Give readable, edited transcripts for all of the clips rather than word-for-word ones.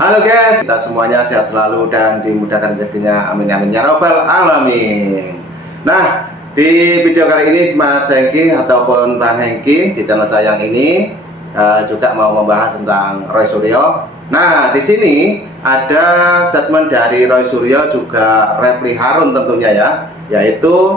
Halo guys, kita semuanya sehat selalu dan dimudahkan rezekinya. Amin amin ya robbal alamin. Nah, di video kali ini Mas Hengki ataupun Bang Hengki di channel saya yang ini juga mau membahas tentang Roy Suryo. Nah, di sini ada statement dari Roy Suryo juga Refli Harun tentunya ya, yaitu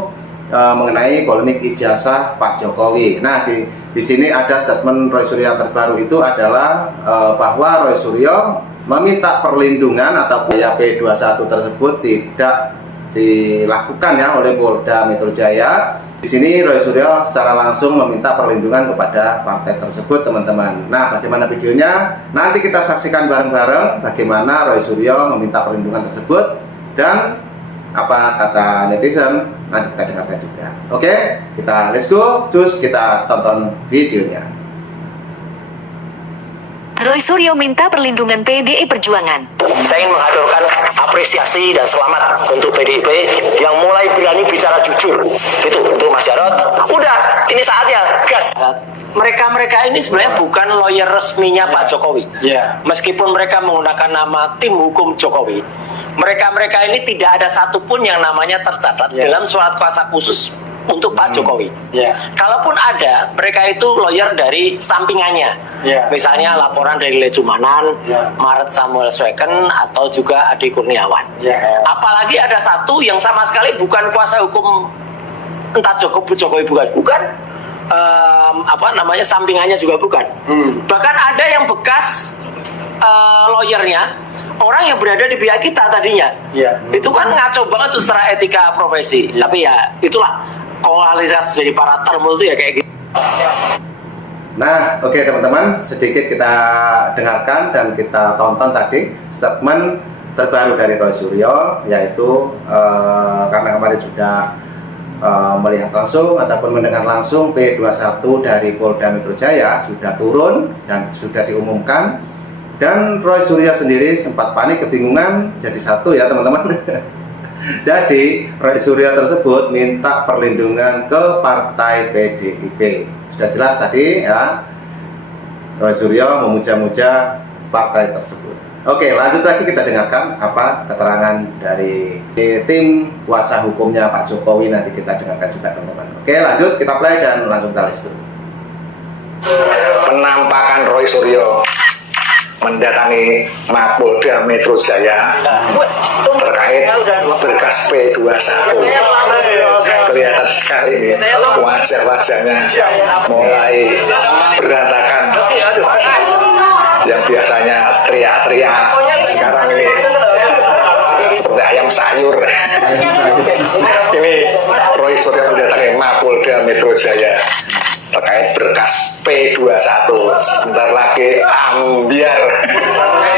mengenai polemik ijazah Pak Jokowi. Nah, di sini ada statement Roy Suryo yang terbaru itu adalah bahwa Roy Suryo meminta perlindungan atau P21 tersebut tidak dilakukan ya oleh Polda Metro Jaya. Di sini Roy Suryo secara langsung meminta perlindungan kepada partai tersebut, teman-teman. Nah, bagaimana videonya? Nanti kita saksikan bareng-bareng bagaimana Roy Suryo meminta perlindungan tersebut dan apa kata netizen. Nanti kita dengarkan juga. Oke, kita let's go, cus kita tonton videonya. Roy Suryo minta perlindungan PDI Perjuangan. Saya ingin mengaturkan apresiasi dan selamat untuk PDIP yang mulai berani bicara jujur. Itu untuk Mas Jarod. Udah, ini saatnya gas. Mereka ini sebenarnya bukan lawyer resminya Pak Jokowi. Meskipun mereka menggunakan nama tim hukum Jokowi, mereka ini tidak ada satupun yang namanya tercatat dalam surat kuasa khusus untuk Pak Jokowi. Kalaupun ada, mereka itu lawyer dari sampingannya. Misalnya laporan dari Lejumanan, Maret Samuel Sweken, atau juga Adi Kurniawan. Apalagi ada satu yang sama sekali bukan kuasa hukum entah Jokowi bukan. Sampingannya juga bukan. Bahkan ada yang bekas lawyernya, orang yang berada di pihak kita tadinya. Itu kan ngaco banget tuh secara etika profesi. Tapi ya itulah kualitas dari para termul itu ya kayak gitu. Nah, oke teman-teman, sedikit kita dengarkan dan kita tonton tadi statement terbaru dari Roy Suryo, yaitu karena kemarin sudah melihat langsung ataupun mendengar langsung P21 dari Polda Metro Jaya sudah turun dan sudah diumumkan, dan Roy Suryo sendiri sempat panik, kebingungan jadi satu ya teman-teman. Jadi Roy Suryo tersebut minta perlindungan ke partai PDIP. Sudah jelas tadi ya, Roy Suryo memuja-muja partai tersebut. Oke, lanjut lagi kita dengarkan apa keterangan dari tim kuasa hukumnya Pak Jokowi. Nanti kita dengarkan juga teman-teman. Oke, lanjut kita play dan langsung kita list dulu. Penampakan Roy Suryo mendatangi Mapolda Metro Jaya terkait berkas P21. Kelihatan sekali nih wajah-wajahnya mulai berantakan. Yang biasanya teriak-teriak sekarang ini seperti ayam sayur. Ini Roy Suryo mendatangi Mapolda Metro Jaya terkait berkas P21. Sebentar lagi ambiar,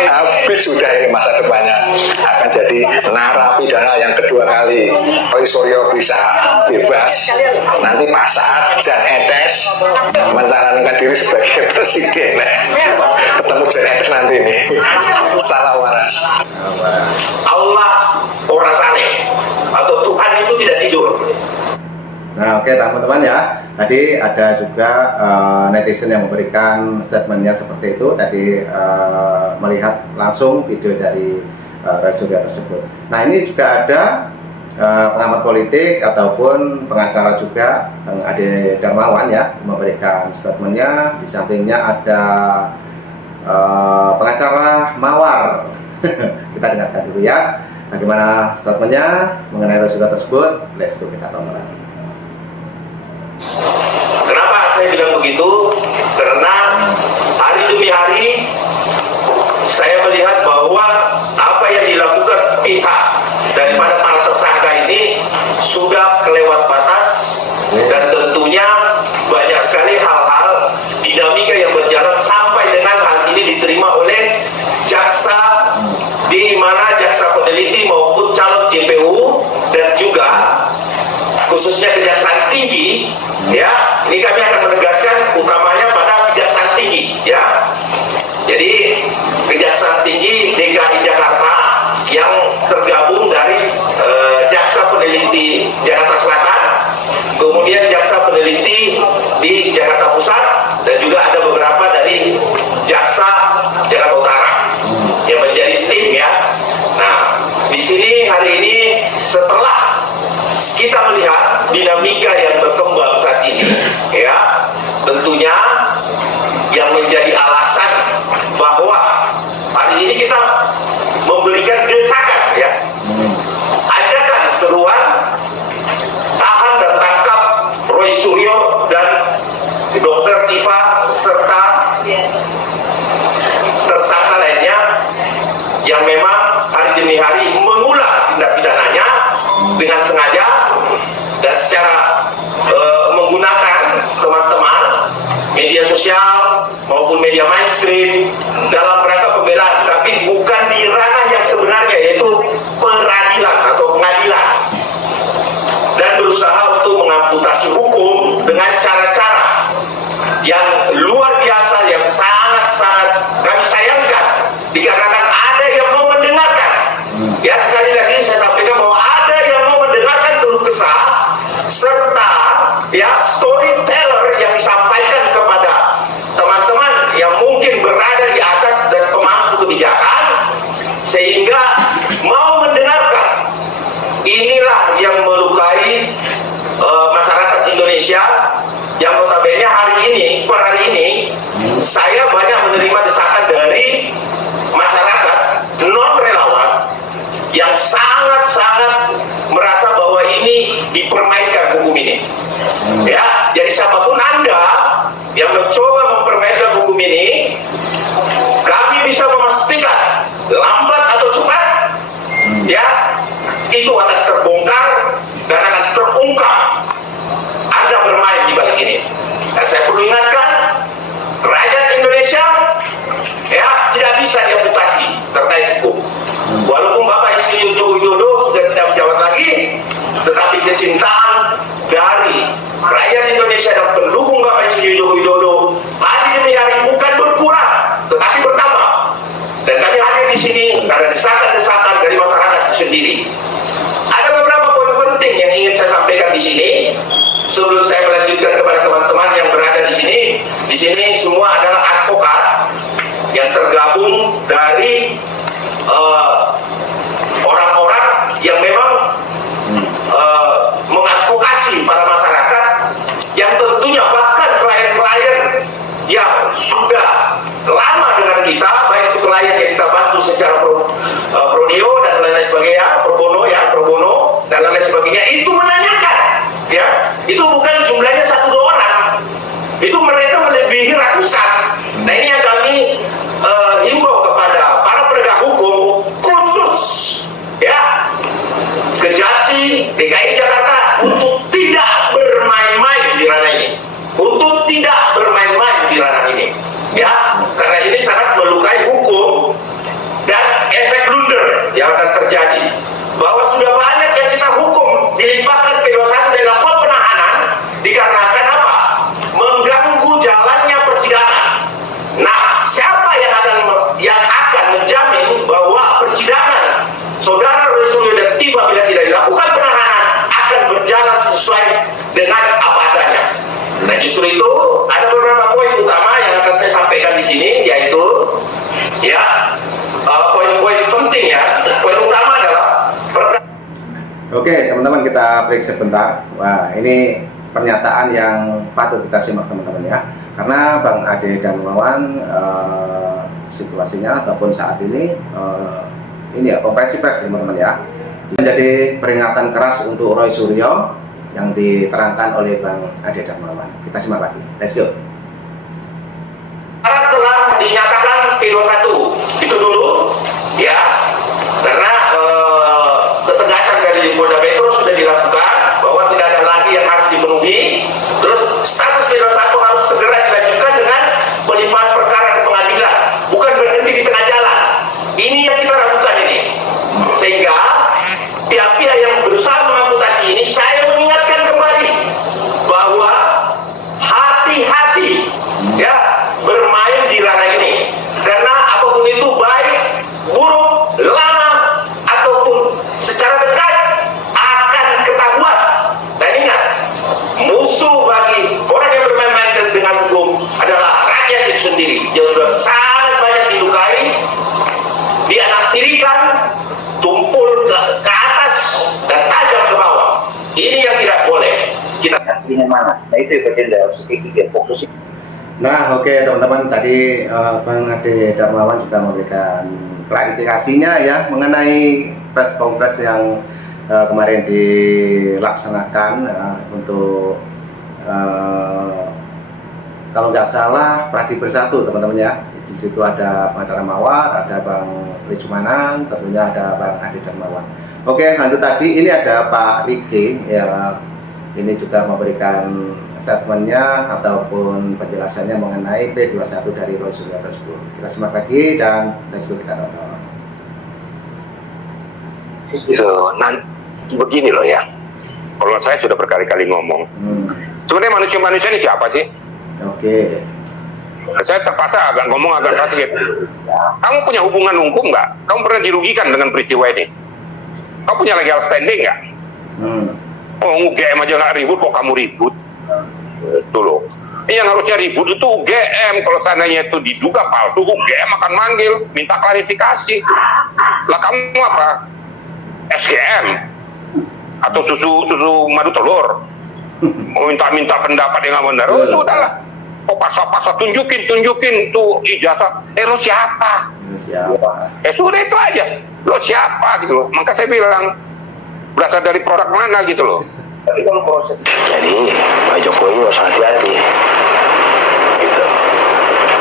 habis sudah ini masa depannya, akan jadi narapidana yang kedua kali. Roy Suryo bisa bebas nanti pas saat Jan Etes mencalonkan diri sebagai presiden, ketemu Jan Etes nanti ini salah waras. Allah orasane atau Tuhan itu tidak tidur. Nah, oke teman-teman ya, tadi ada juga netizen yang memberikan statementnya seperti itu. Tadi melihat langsung video dari Roy Suryo tersebut. Nah, ini juga ada pengamat politik ataupun pengacara juga, Bang Ade Darmawan ya, memberikan statementnya. Di sampingnya ada pengacara Mawar. Kita dengarkan dulu ya, bagaimana statementnya mengenai Roy Suryo tersebut. Let's go, kita tonton lagi. Kenapa saya bilang begitu? Karena hari demi hari saya melihat bahwa apa yang dilakukan pihak daripada para tersangka ini sudah kelewat batas, dan tentunya banyak sekali hal-hal dinamika yang berjalan sampai dengan hal ini diterima oleh jaksa, di mana jaksa peneliti maupun calon JPU dan juga khususnya Kejaksaan Tinggi ya. Ini kami akan menegaskan utamanya pada Kejaksaan Tinggi ya. Jadi Kejaksaan Tinggi DKI Jakarta yang tergabung dari jaksa peneliti Jakarta Selatan, kemudian jaksa peneliti di Jakarta Pusat, dan juga ada beberapa dari jaksa Jakarta Utara yang menjadi yang memang hari demi hari mengulang tindak pidananya dengan sengaja dan secara menggunakan teman-teman media sosial maupun media mainstream dalam rangka pembelaan, tapi bukan di ranah yang sebenarnya, yaitu peradilan atau pengadilan, dan berusaha untuk mengamputasi hukum dengan cara-cara yang luar biasa, yang sangat-sangat kami sayangkan dikarenakan ada yang mau mendengarkan. Ya, sekali lagi saya sampaikan bahwa ada yang mau mendengarkan keluh kesah serta ya storyteller yang disampaikan kepada teman-teman yang mungkin berada di atas dan pemangku kebijakan, sehingga mau mendengarkan. Inilah yang melukai masyarakat Indonesia, yang notabene per hari ini saya banyak menerima desakan dari masyarakat non relawan yang sangat-sangat merasa bahwa ini dipermainkan hukum ini. Ya, jadi siapapun Anda yang mencoba mempermainkan hukum ini, kami bisa memastikan lambat atau cepat ya itu akan terbongkar dan akan terungkap Anda bermain di balik ini. Dan saya perlu ingatkan, rakyat Indonesia ya tidak bisa diamputasi terkait hukum. Walaupun Bapak Insinyur Joko Widodo sudah tidak menjabat lagi, tetapi kecintaan dari rakyat Indonesia dan pendukung Bapak Insinyur Joko Widodo hari demi hari bukan berkurang, tetapi bertambah. Dan kami hadir di sini karena desakan-desakan dari masyarakat itu sendiri. Ada beberapa poin penting yang ingin saya sampaikan di sini sebelum saya melanjutkan kepada teman-teman yang berada di sini. Di sini semua adalah advokat yang tergabung dari orang-orang yang memang mengadvokasi para masyarakat, yang tentunya bahkan klien-klien yang sudah lama dengan kita, baik itu klien yang kita bantu secara prodeo dan lain-lain sebagainya, pro bono dan lain-lain sebagainya, itu menanyakan, ya, itu bukan jumlahnya 1-2 orang, itu mereka melebihi ratusan. Nah, ini yang kami himbau kepada para penegak hukum, khusus ya Kejati, DKI Jakarta, untuk tidak bermain-main di ranah ini, untuk tidak bermain-main di ranah ini, ya, karena ini sangat melukai hukum dan efek blunder yang akan terjadi. Bahwa sudah banyak yang kita hukum dilimpahkan P21 dan dilakukan penahanan dikarenakan apa? Mengganggu jalannya persidangan. Nah, siapa yang akan menjamin bahwa persidangan saudara Roy dan Tifa bila tidak dilakukan penahanan akan berjalan sesuai dengan apa adanya? Nah, justru itu ada beberapa poin utama yang akan saya sampaikan di sini, yaitu ya poin-poin penting ya. Poin utama adalah Oke, teman-teman, kita break sebentar. Wah, ini pernyataan yang patut kita simak, teman-teman, ya. Karena Bang Ade Darmawan situasinya ataupun saat ini ya konferensi pers, teman-teman, ya. Menjadi peringatan keras untuk Roy Suryo yang diterangkan oleh Bang Ade Darmawan. Kita simak lagi. Let's go. Telah dinyatakan P21 itu dulu, ya, karena ketegasan dari Polda Metro sudah dilakukan bahwa tidak ada lagi yang harus dipenuhi. Terus status P21 harus segera dilanjutkan dengan pelimpahan perkara ke pengadilan, bukan berhenti di tengah jalan. Ini yang kita lakukan ini, sehingga pihak-pihak yang berusaha mengamputasi ini, saya mengingatkan kembali bahwa hati-hati ya bermain di ranah ini, karena apapun itu, baik buruk, lama ataupun secara dekat, akan ketahuan. Dan ingat, musuh bagi orang yang bermain-main dengan hukum adalah rakyat itu sendiri yang sudah sangat banyak dilukai, dianaktirikan, tumpul ke atas dan tajam ke bawah. Ini yang tidak boleh kita dengan mana. Nah, itu yang bagian dari strategi fokus. Nah, oke, teman-teman, tadi Bang Ade Darmawan juga memberikan klarifikasinya ya mengenai press conference yang kemarin dilaksanakan untuk kalau nggak salah Pradi Bersatu, teman-teman, ya. Di situ ada pengacara Mawar, ada Bang Rijumanan, tentunya ada Bang Adi Darmawan. Oke, lanjut lagi. Ini ada Pak Riki ya. Ini juga memberikan statementnya ataupun penjelasannya mengenai P21 dari Roy Suryo tersebut. Kita simak lagi dan let's go, kita tonton. Nah, begini loh ya. Kalau saya sudah berkali-kali ngomong, sebenarnya manusia-manusia ini siapa sih? Oke. Saya terpaksa ngomong agak keras gitu. Kamu punya hubungan hukum nggak? Kamu pernah dirugikan dengan peristiwa ini? Kamu punya legal standing nggak? Oh, UGM aja nggak ribut, kok kamu ribut? Itu loh. Yang harusnya ribut itu UGM. Kalau seandainya itu diduga palsu, UGM akan manggil, minta klarifikasi. Lah kamu apa? SGM atau susu madu telur? Mau minta pendapat yang nggak benar? Oh, sudahlah. Oh, pasal-pasal tunjukin tuh ijazah. Lo siapa? Sudah itu aja. Lo siapa gitu loh. Maka saya bilang berasal dari produk mana gitu loh. Tapi kalau proses Jadi Pak Jokowi harus hati-hati gitu.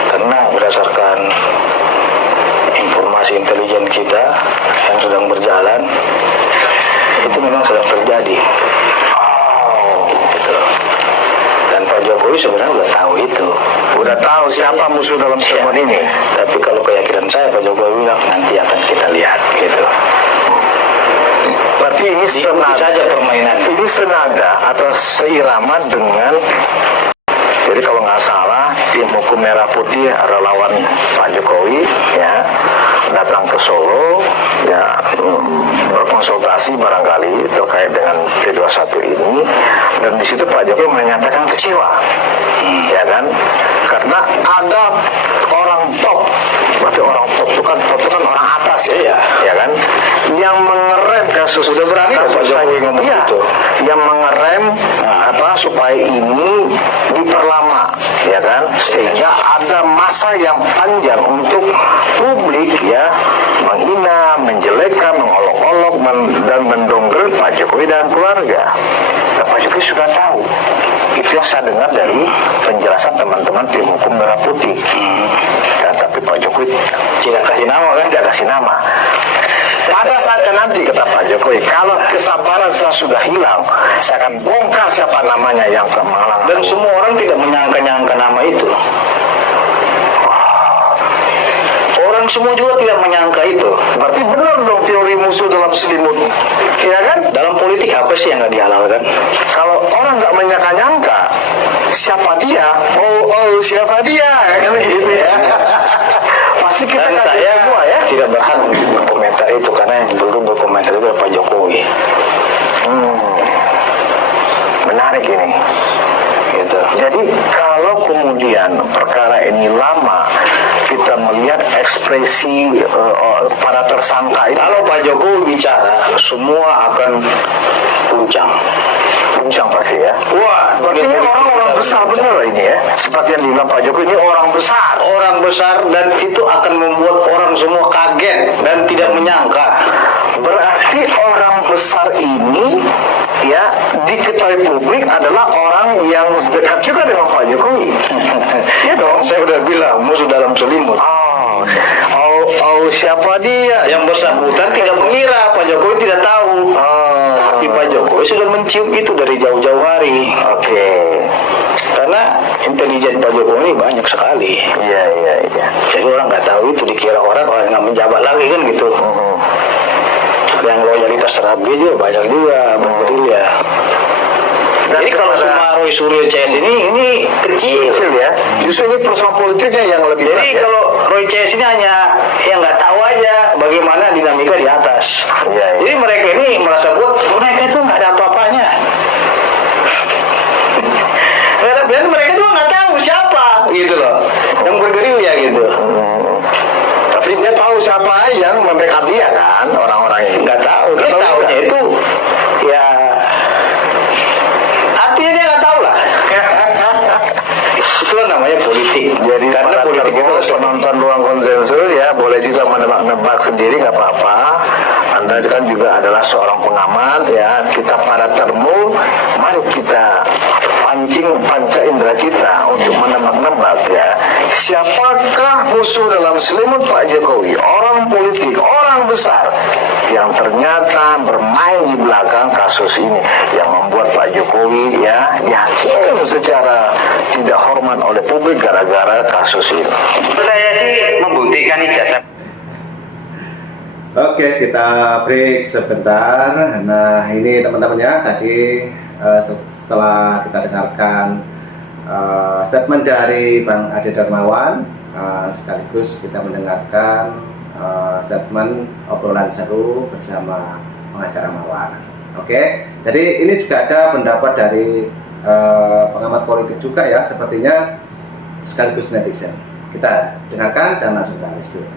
Karena berdasarkan informasi intelijen kita yang sedang berjalan, itu memang sedang terjadi. Gitu. Dan Pak Jokowi sebenarnya udah tahu itu. Udah tahu siapa musuh dalam sermon ini. Tapi kalau keyakinan saya, Pak Jokowi bilang nanti akan kita lihat gitu. Berarti ini saja permainan. Ini senada atau seirama dengan, jadi kalau nggak salah tim hukum Merah Putih relawan Pak Jokowi ya datang ke Solo ya berkonsultasi barangkali terkait dengan P21 ini, dan di situ Pak Jokowi menyatakan kecewa ya kan, karena ada orang top. Berarti orang top itu kan orang atas ya, ya kan, yang mengerem kasus. Sudah berani Pak Jokowi ngomong itu, yang mengerem supaya ini diperlama, ya kan, sehingga ada masa yang panjang untuk publik ya menghina, menjelekkan, mengolok-olok dan mendongkrak Pak Jokowi dan keluarga. Nah, Pak Jokowi sudah tahu. Itu yang saya dengar dari penjelasan teman-teman tim hukum Merah Putih. Dan tapi Pak Jokowi tidak kasih nama kan, tidak kasih nama. Pada saatnya nanti kata Pak Jokowi, kalau kesabaran saya sudah hilang, saya akan bongkar siapa namanya yang menghalang. Dan semua orang tidak menyangka-nyangka nama itu. Orang semua juga tidak menyangka itu. Berarti benar dong teori musuh dalam selimut, ya kan? Dalam politik apa sih yang nggak dihalalkan? Kalau orang nggak menyangka-nyangka, siapa dia? Oh siapa dia? Kan gitu ya. Pasti kita kaget semua ya. Tidak berhak untuk berkomentar itu karena yang dulu berkomentar itu adalah Pak Jokowi. Menarik ini. Gitu. Jadi kalau kemudian perkara ini lama, kita melihat ekspresi para tersangka itu. Kalau Pak Jokowi bicara, semua akan puncang pasti ya. Wah, berarti ini orang-orang besar benar ini ya. Seperti yang dibilang Pak Jokowi, ini orang besar dan itu akan membuat orang semua kaget dan tidak menyangka. Berarti orang besar ini ya diketahui publik adalah orang yang dekat juga dengan Pak Jokowi. Iya dong. Saya udah bilang musuh dalam selimut. Siapa dia? Yang bersangkutan tidak mengira, Pak Jokowi tidak tahu. Tapi Pak Jokowi sudah mencium itu dari jauh-jauh hari. Oke. Karena intelijen Pak Jokowi banyak sekali. Iya. Jadi orang nggak tahu itu, dikira orang nggak menjabat lagi kan gitu. Yang loyalitas terhadap dia juga banyak juga bergerilya. Jadi kalau semua Roy Suryo CS ini kecil ya. Justru ini persoalan politiknya yang lebih. Jadi kalau Roy CS ini hanya yang nggak tahu aja bagaimana dinamika di atas. Jadi mereka ini merasa kuat, mereka itu nggak ada apa-apanya. Dan mereka juga nggak tahu siapa gitu loh yang bergerilya gitu. Tapi dia tahu siapa yang membackup dia kan, orang-orang ini nggak tahu. Dia tahunya itu ya. Dia nggak tahu lah. Itulah namanya politik. Jadi karena politik itu penonton ruang konsensus ya boleh juga menebak-nebak sendiri, nggak apa-apa. Anda kan juga adalah seorang pengamat ya. Kita para termu, mari kita memancing panca indera kita untuk menebak-nebak ya, siapakah musuh dalam selimut Pak Jokowi, orang politik, orang besar yang ternyata bermain di belakang kasus ini, yang membuat Pak Jokowi ya yakin secara tidak hormat oleh publik gara-gara kasus ini. Saya sih membuktikan ijazah. Oke, kita break sebentar. Nah, ini teman-teman ya, tadi setelah kita dengarkan statement dari Bang Ade Darmawan, sekaligus kita mendengarkan statement obrolan seru bersama pengacara Mawar. Oke, jadi ini juga ada pendapat dari pengamat politik juga ya, sepertinya sekaligus netizen. Kita dengarkan dan langsung kita list dulu.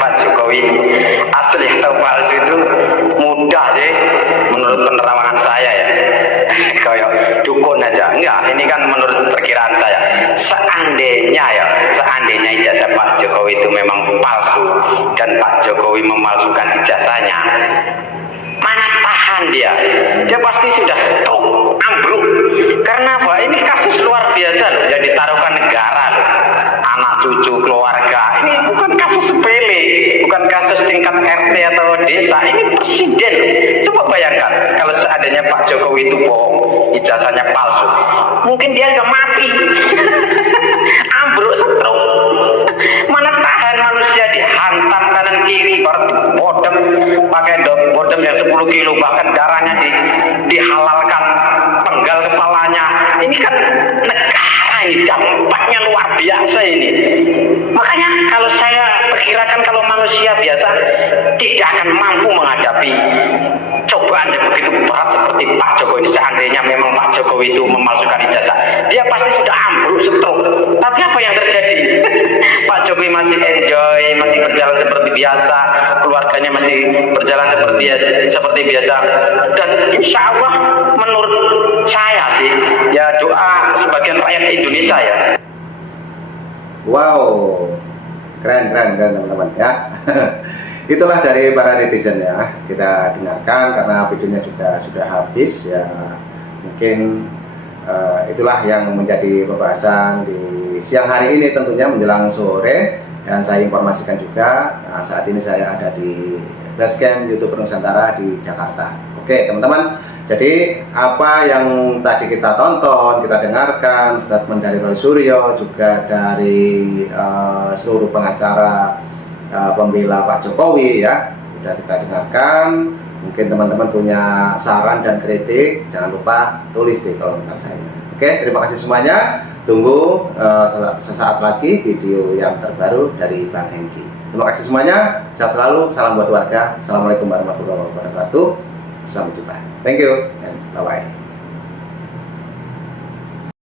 Pak Jokowi asli atau palsu itu mudah sih menurut penerawangan saya ya. Kayak dukun aja. Enggak, ini kan menurut perkiraan saya. Seandainya ijazah Pak Jokowi itu memang palsu dan Pak Jokowi memalsukan ijazahnya, mana tahan dia? Dia pasti sudah stop, ambruk. Karena apa? Ini kasus luar biasa loh, yang ditaruhkan negara loh. Anak cucu keluarga, ini bukan kasus sepele, bukan kasus tingkat RT atau desa, ini presiden. Coba bayangkan kalau seandainya Pak Jokowi itu bohong, ijazahnya palsu, mungkin dia udah mati. Ambruk stroke. Mana tahan manusia dihantam kanan kiri, baru bodem pakai bodem yang 10 kilo, bahkan darahnya dihalalkan, penggal kepalanya. Ini kan negara, ini dampaknya luar biasa ini. Makanya kalau saya perkirakan kalau manusia biasa tidak akan mampu menghadapi cobaan yang begitu berat seperti Pak Jokowi ini. Seandainya memang Pak Jokowi itu memalsukan ijazah, dia pasti sudah ambruk, stroke. Tapi apa yang terjadi? Pak Jokowi masih enjoy, masih berjalan seperti biasa, keluarganya masih berjalan seperti biasa, dan insya Allah menurut saya sih ya, doa sebagian rakyat Indonesia ya. Wow, keren teman-teman ya. Itulah dari para netizen ya, kita dengarkan karena videonya juga sudah habis ya. Mungkin itulah yang menjadi pembahasan di siang hari ini, tentunya menjelang sore. Dan saya informasikan juga, saat ini saya ada di Basecamp YouTube Nusantara di Jakarta. Oke teman-teman, jadi apa yang tadi kita tonton, kita dengarkan statement dari Roy Suryo, juga dari seluruh pengacara pembela Pak Jokowi ya, sudah kita dengarkan. Mungkin teman-teman punya saran dan kritik, jangan lupa tulis di kolom komentar saya. Oke, terima kasih semuanya. Tunggu sesaat lagi video yang terbaru dari Bang Hengki. Terima kasih semuanya. Sehat selalu. Salam buat warga. Assalamualaikum warahmatullahi wabarakatuh. Sampai jumpa. Thank you and bye-bye.